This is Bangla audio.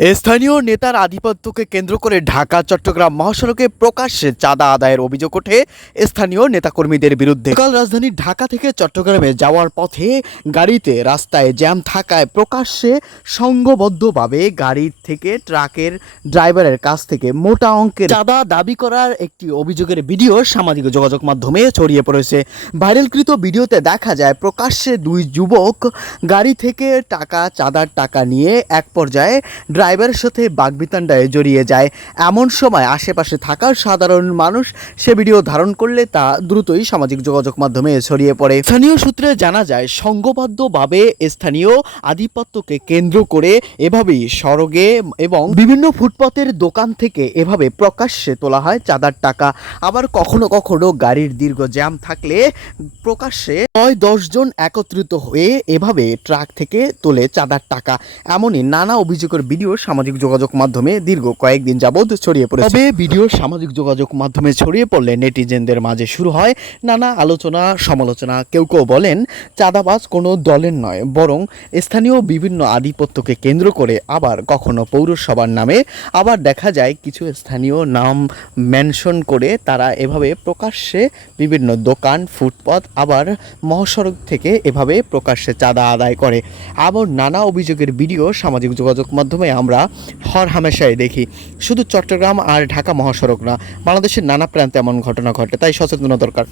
স্থানীয় নেতার আধিপত্যকে কেন্দ্র করে ঢাকা চট্টগ্রাম মহাসড়কে প্রকাশ্যে চাঁদা আদায়ের অভিযোগ ওঠে স্থানীয় নেতাকর্মীদের বিরুদ্ধে। কাল রাজধানী ঢাকা থেকে চট্টগ্রামে যাওয়ার পথে গাড়িতে রাস্তায় জ্যাম থাকায় প্রকাশ্যে সংঘবদ্ধভাবে গাড়ি থেকে ট্রাকের ড্রাইভারের কাছ থেকে মোটা অঙ্কের চাঁদা দাবি করার একটি অভিযোগের ভিডিও সামাজিক যোগাযোগ মাধ্যমে ছড়িয়ে পড়েছে। ভাইরালকৃত ভিডিওতে দেখা যায় প্রকাশ্যে দুই যুবক গাড়ি থেকে চাঁদার টাকা নিয়ে এক পর্যায়ে ড্রাইভারের সাথে বাগবিতণ্ডায় জড়িয়ে যায়। এমন সময় আশেপাশে থাকা সাধারণ মানুষ সে ভিডিও ধারণ করলে তা দ্রুতই সামাজিক যোগাযোগ মাধ্যমে ছড়িয়ে পড়ে। স্থানীয় সূত্রে জানা যায় সংঘবদ্ধভাবে স্থানীয় আধিপত্যকে কেন্দ্র করে এভাবেই সড়কে এবং বিভিন্ন ফুটপাতের দোকান থেকে এভাবে প্রকাশ্যে তোলা হয় চাঁদার টাকা। আবার কখনো কখনো গাড়ির দীর্ঘ জ্যাম থাকলে প্রকাশ্যে 9-10 জন একত্রিত হয়ে এভাবে ট্রাক থেকে তোলে চাঁদার টাকা। এমনই নানা অভিযোগের ভিডিও সামাজিক যোগাযোগ মাধ্যমে দীর্ঘ কয়েকদিন যাবৎ ছড়িয়ে পড়েছে। তবে ভিডিও সামাজিক যোগাযোগ মাধ্যমে ছড়িয়ে পড়লে নেটিজেনদের মাঝে শুরু হয় নানা আলোচনা সমালোচনা। কেউ কেউ বলেন চাঁদাবাজ কোনো দলের নয়, বরং স্থানীয় বিভিন্ন আধিপত্যকে কেন্দ্র করে। আবার কখনো পৌরসভার নামে, আবার দেখা যায় কিছু স্থানীয় নাম মেনশন করে তারা এভাবে প্রকাশ্যে বিভিন্ন দোকান ফুটপাত আবার মহাসড়ক থেকে এভাবে প্রকাশ্যে চাঁদা আদায় করে। আবার নানা অভিযোগের ভিডিও সামাজিক যোগাযোগ মাধ্যমে আমরা হরহামেশাই দেখি। শুধু চট্টগ্রাম আর ঢাকা মহাসড়ক না, বাংলাদেশের নানা প্রান্তে এমন ঘটনা ঘটে, তাই সচেতনতা দরকার।